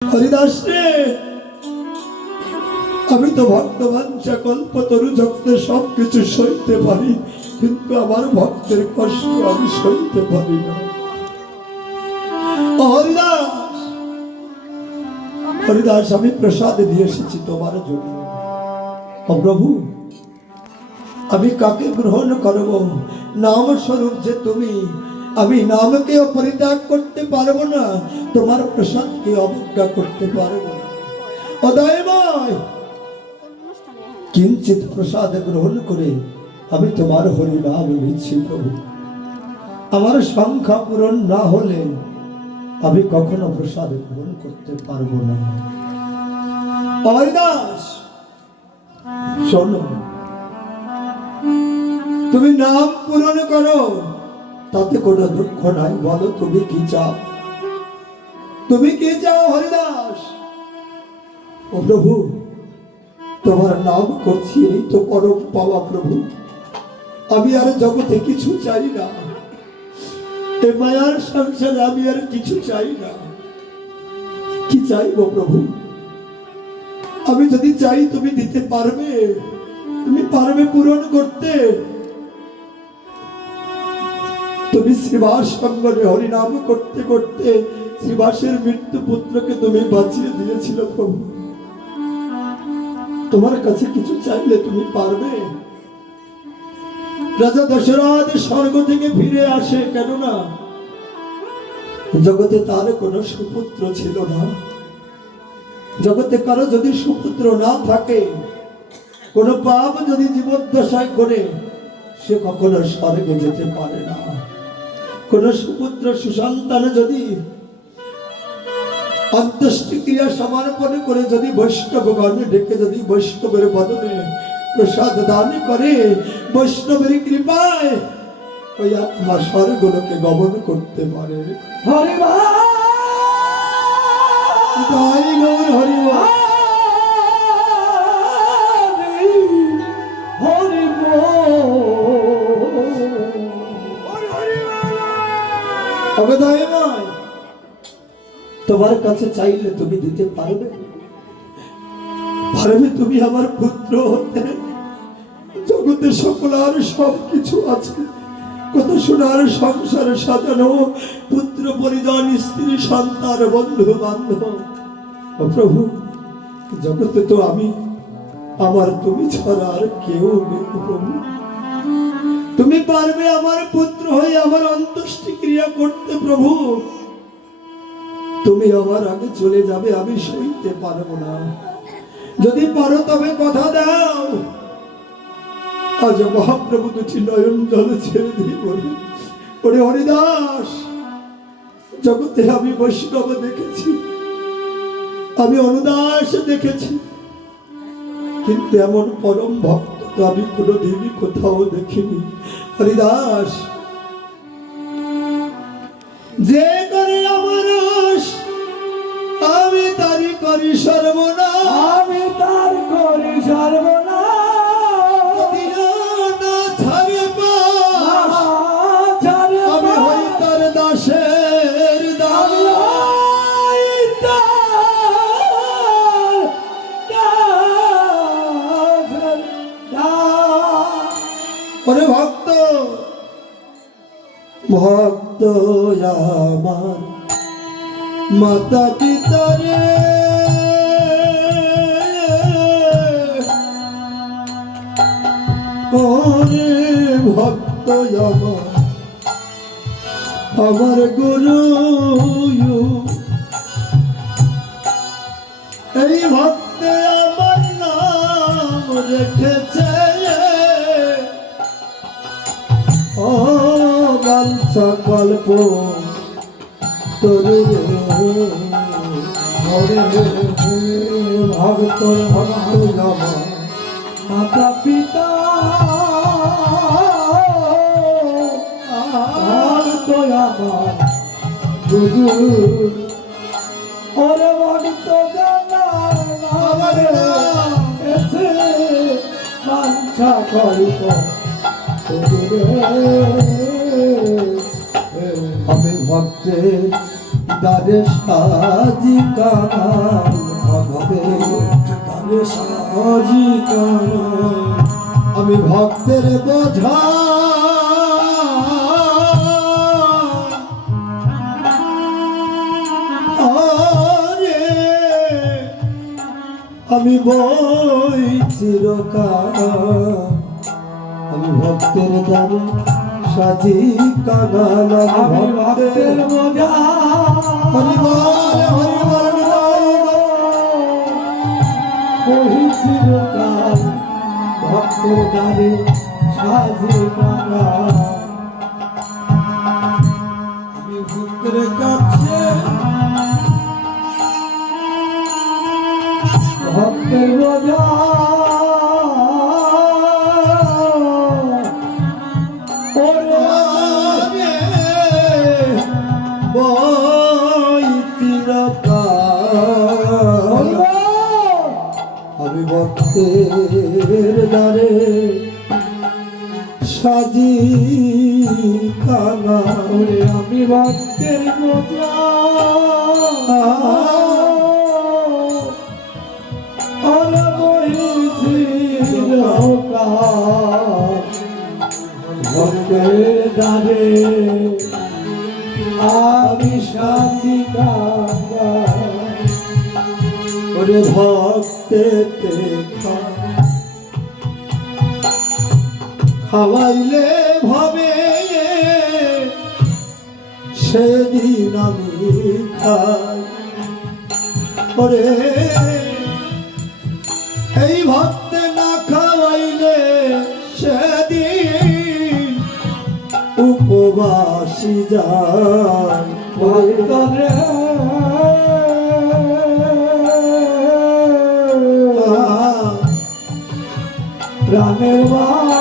হরিদাস রে, আমি তো ভক্তবাঞ্ছা কল্পতরু জগতে সবকিছু সইতে পারি, কিন্তু আমার ভক্তের কষ্ট আমি সইতে পারি না। হরিদাস, হরিদাস, আমি প্রসাদ দিয়ে এসেছি তোমার জন্য। প্রভু, আমি কাকে গ্রহণ করব? নাম স্বরূপ যে তুমি, আমি নামকে পরিত্যাগ করতে পারবো না, তোমার প্রসাদকে অবজ্ঞা করতে পারবো না। অদয়ময়, কিঞ্চিত প্রসাদ গ্রহণ করে আমি তোমার হরি নাম নিচ্ছি প্রভু। আমার সংখ্যা পূরণ না হলে আমি কখনো প্রসাদ গ্রহণ করতে পারবো না। হরিদাস শোনো, তুমি নাম পূরণ করো, তাতে কোনো দুঃখ নাই। বলো তুমি কি চাও? তুমি কি চাও হরিদাস? ও প্রভু, তোমার নাম করছি, এই তো পরম পাওয়া প্রভু। আমি আর জগতে কিছু চাই না, এ মায়ার সংসারে আমি আর কিছু চাই না। কি চাইবো প্রভু? আমি যদি চাই তুমি দিতে পারবে, তুমি পারবে পূরণ করতে। তুমি শ্রীবাস সঙ্গনে হরিনাম করতে করতে শ্রীবাসের মৃত্যু পুত্রকে তুমি বাঁচিয়ে দিয়েছিল প্রভু। তোমার কাছে কিছু চাইলে তুমি পারবে। রাজা দশরথ স্বর্গ থেকে ফিরে আসে, কেননা জগতে তার কোনো সুপুত্র ছিল না। জগতে কারো যদি সুপুত্র না থাকে, কোন পাপ যদি জীবদ্দশায় করে, সে কখনো স্বর্গে যেতে পারে না। কোন সুপুত্র সুসন্তান যদি অন্ত্যেষ্টিক্রিয়া সমর্পণ করে, যদি বৈষ্ণবগণে ডেকে যদি বৈষ্ণবের বদনে প্রসাদ দান করে, বৈষ্ণবের কৃপায় ওই আত্মা স্বর্গলোকে গমন করতে পারে। হরি তোমার কাছে চাইলে তুমি দিতে পারবে? পারবে তুমি আমার পুত্র হতে? জগতে সকল আর সব কিছু আছে, কত সোনার সংসার সাজানো, পুত্র পরিজন, স্ত্রী সন্তান, বন্ধু বান্ধব। প্রভু, জগতে তো আমি, আমার তুমি ছাড়া আর কেউ নেই প্রভু। তুমি পারবে আমার পুত্র হয়ে আমার অন্ত্যেষ্টি ক্রিয়া করতে প্রভু। তুমি আমার আগে চলে যাবে, আমি সইতে পারবো না। যদি পারো তবে কথা দাও, আজ মহাপ্রভু দুটি নয়ন জলে ছেড়ে দিয়ে বলে, ওরে হরিদাস, জগতে আমি বৈষ্ণব দেখেছি, আমি অনুদাস দেখেছি, কিন্তু এমন পরম ভক্ত তো আমি কোনোদিনই কোথাও দেখিনি। হরিদাস, যে করে আমার আমি তারি করি সর্বনাশ, আমি তার করি সর্বনাশ। আমি হই তার দাসের দাস, ওরে ভক্ত, ভক্ত আমার মাতা পিতারে, ওরে ভক্ত আমার গুরু, এই ভক্তে আমার নাম রেখেছে। ও বাঞ্ছা কল্প তরু ভক্ত ভক্ত মাতা পিতা, ভক্ত আমার গুরু, ওরে ভক্ত জানার এসে বাঞ্ছা কল্প। আমি ভক্তের দারে সাজি কানাল ভবে দারে সাজি কানাল আমি ভক্তের বোঝা আমি বই চিরকাল আমি ভক্তের দ্বারে সাজি কানাল আমি ভক্তের বোঝা হরি বল হরি বল বই চিরকাল ভক্তের দ্বারে সাজি কানাল আমি ভক্তের কাছে ভক্তের বোঝা বই চিরকাল আমি ভক্তের দ্বারে সাজি কানাল আমি ভক্তের বোঝা ভক্তের দ্বারে আমি সাজি কানাল ওরে ভক্তেতে খাওয়াইলে ভাবে সেদিন আমি খাই ওরে এই ভক্তে না খাওয়াইলে সেদিন উপবাসী যায় ভক্তরে প্রাণের ভক্তরে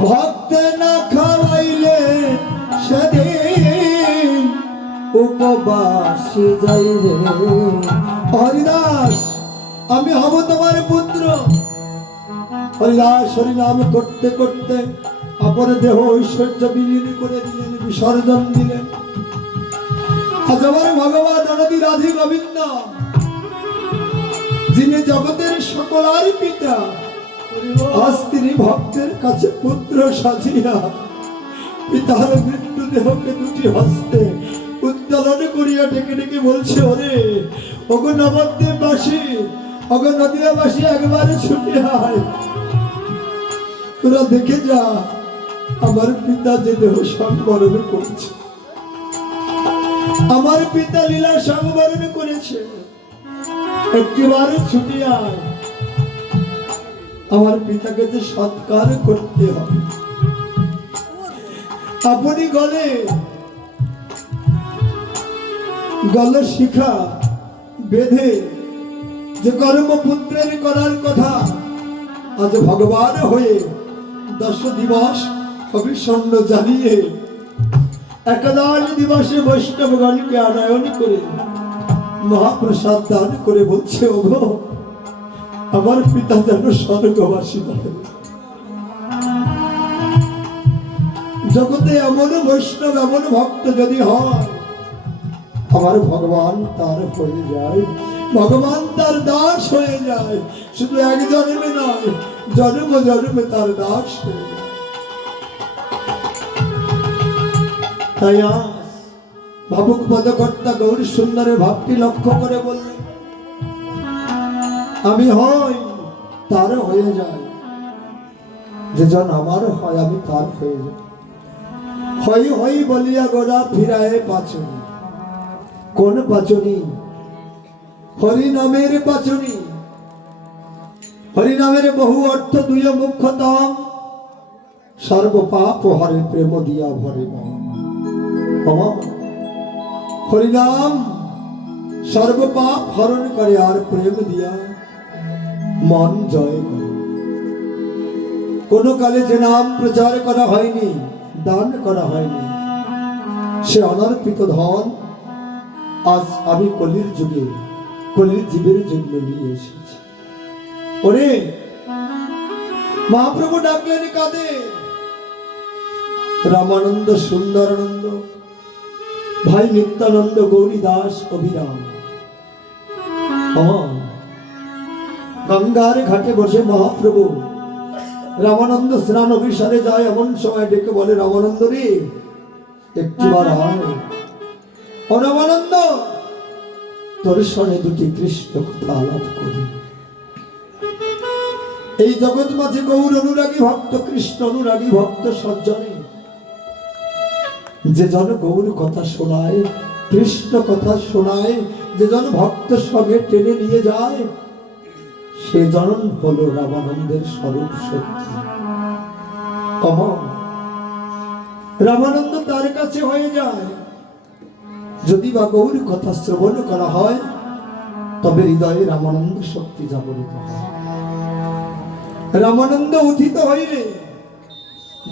ভক্তে না খাওয়াইলে সেদিন উপবাসী যাই রে হরিদাস আমি হব তোমার পুত্র হরিদাস হরিনাম করতে করতে আপন দেহ ঐশ্বর্য বিলীন করে দিলেন বিসর্জন দিলেন আজ আমার ভগবান অনধি রাধি গোবিন্দ যিনি জগতের সকলার পিতা আজ তিনি ভক্তের কাছে পুত্র সাজিয়া পিতার মৃত্যু দেহকে দুটি হস্তে উত্তোলন করিয়া ডেকে ডেকে বলছে ওরে ওগো নবদ্বীপবাসী ওগো নদিয়াবাসী একবারে ছুটে আয় তোরা দেখে যা আমার পিতা যে দেহ সংবরণ করছে আমার পিতা লীলা সংবরণ করেছে একবারে ছুটে আয় আমার পিতাকে যে সৎকার করতে হবে আপনি গল শিখা বেঁধে যে কর্মপুত্রের করার কথা আজ ভগবান হয়ে 10 দিবস অভিসন্ন জানিয়ে 11 দিবসে বৈষ্ণবগণকে আনয়ন করে মহাপ্রসাদ দান করে বলছে ওগো আমার পিতা যেন স্বর্গবাসী হয় জগতে এমন বৈষ্ণব এমন ভক্ত যদি হয় আমার ভগবান তার হয়ে যায় ভগবান তার দাস হয়ে যায় শুধু এক জন্মে নয় জন্ম জন্মে তার দাস হয়ে যায় তাই আজ ভাবুক পদকর্তা গৌরী সুন্দরের ভাবটি লক্ষ্য করে বললেন আমি হই তার হয়ে যায় যে জন আমার হয় আমি তার হয়ে যাই হই হই বলিয়া গোড়া ফিরায় পাচনি কোন পাচনি হরি নামের পাচনি হরি নামের বহু অর্থ দুই মুখ্যতম সর্বপাপ হরে প্রেম দিয়া ভরে হরিনাম সর্বপাপ হরণ করে আর প্রেম দিয়া মন জয় করে কোনো কালে যে নাম প্রচার করা হয়নি, দান করা হয়নি, সে অনর্পিত ধন আজ আমি কলির যুগে কলির জীবের জন্য নিয়ে এসেছি। ওরে মহাপ্রভু ডাকলেন কাঁদে, রামানন্দ, সুন্দরানন্দ, ভাই নিত্যানন্দ, গৌরী দাস, অভিরাম। গঙ্গার ঘাটে বসে মহাপ্রভু রামানন্দ স্নান অভিসারে যায়, এমন সময় ডেকে বলে, রামানন্দ রে একটিবার আয়। ও রামানন্দ, তোর সঙ্গে দুটি কৃষ্ণ কথা আলাপ করি। এই জগৎ মাঝে গৌর অনুরাগী ভক্ত, কৃষ্ণ অনুরাগী ভক্ত সজ্জনে যে জন গৌর কথা শোনায়, কৃষ্ণ কথা শোনায়, যে জন ভক্ত সঙ্গে টেনে নিয়ে যায়, সে জন হলো রামানন্দের স্বরূপ শক্তি। অমর রামানন্দ তার কাছে হয়ে যায়। যদি বা গৌর কথা শ্রবণ করা হয়, তবে হৃদয়ে রামানন্দ শক্তি জাগরিত হয়। রামানন্দ উথিত হইলে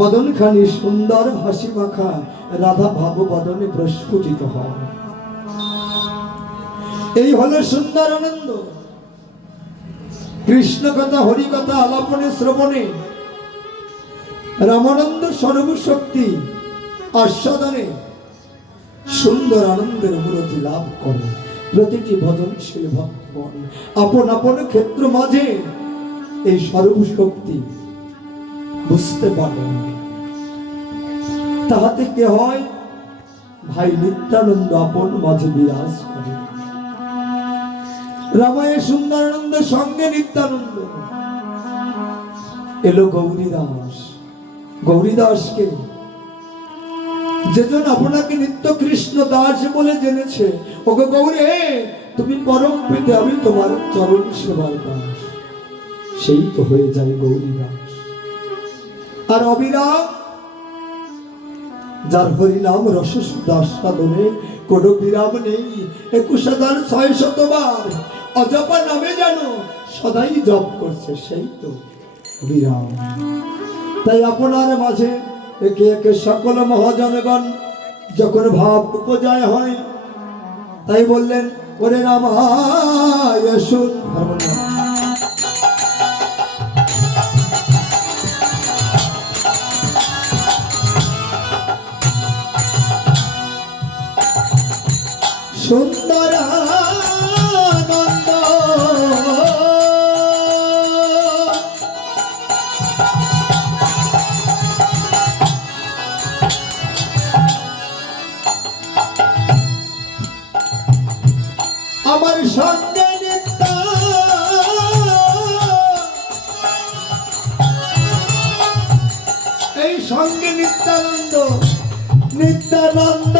বদন খানি সুন্দর হাসি মাখা রাধা ভাব বদনে প্রস্ফুটিত হয়। এই হলো সুন্দর আনন্দ। কৃষ্ণ কথা, হরি কথা আলাপনে শ্রবণে রামানন্দ সর্বশক্তি আস্বাদনে সুন্দর আনন্দের অনুরতি লাভ করে। প্রতিটি ভজনশীল ভক্তগণ আপন আপন ক্ষেত্র মাঝে এই সর্বশক্তি বুঝতে পারেন। তাহাতে কে হয়? ভাই নিত্যানন্দ আপন মাঝে বিরাজ করে। রামায় সুন্দরানন্দ সঙ্গে নিত্যানন্দ। এলো গৌরীদাস। গৌরীদাসকে যেজন আপনাকে নিত্য কৃষ্ণ দাস বলে জেনেছে, ওকে গৌরী, তুমি পরম পেতে, আমি তোমার চরণ সেবার দাস, সেই তো হয়ে যায় গৌরীদাস। আর অবিরাম, যার হরিনাম রস সুদাস্বাদনে কোনো বিরাম নেই, 21,600 বার অজপা নামে যেন সদাই জপ করছে, সেই তো বিরাম। তাই আপনার মাঝে একে একে সকল মহাজনগণ যখন ভাব উপজয় হয়, তাই বললেন, ওরে রামায় শুন। সুন্দরানন্দ আমার সঙ্গে এই সঙ্গে নিত্যানন্দ, নিত্যানন্দ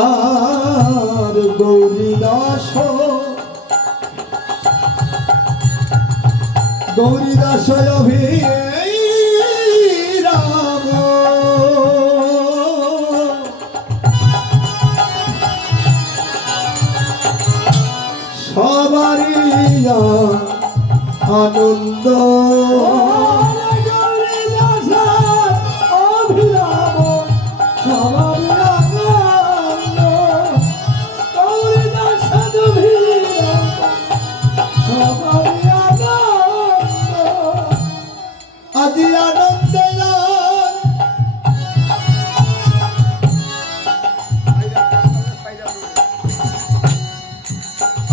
আর গৌরীদাস, গৌরীদাস অভিরাম সবারই আনন্দ। আজি আনন্দ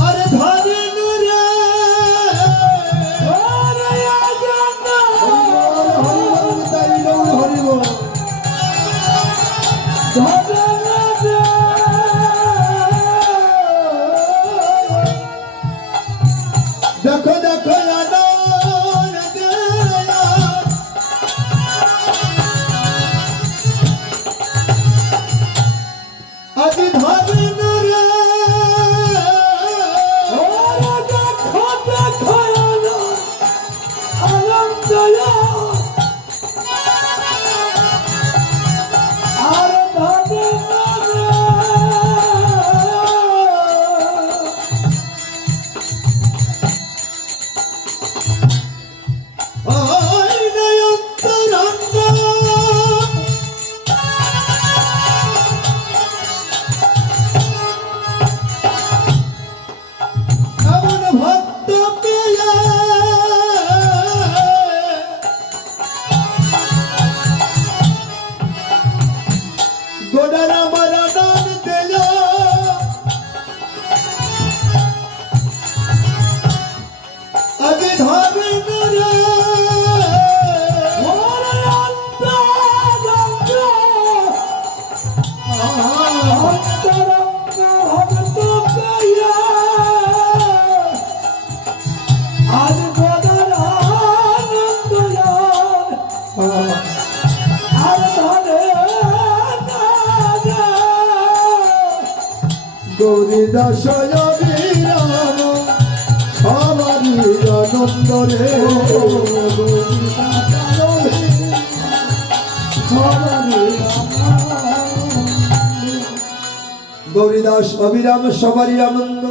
আরে ধরেন রে গৌরীদাস অবিরাম সবারই আনন্দ রে গৌরীদাস অবিরাম সবারই আনন্দ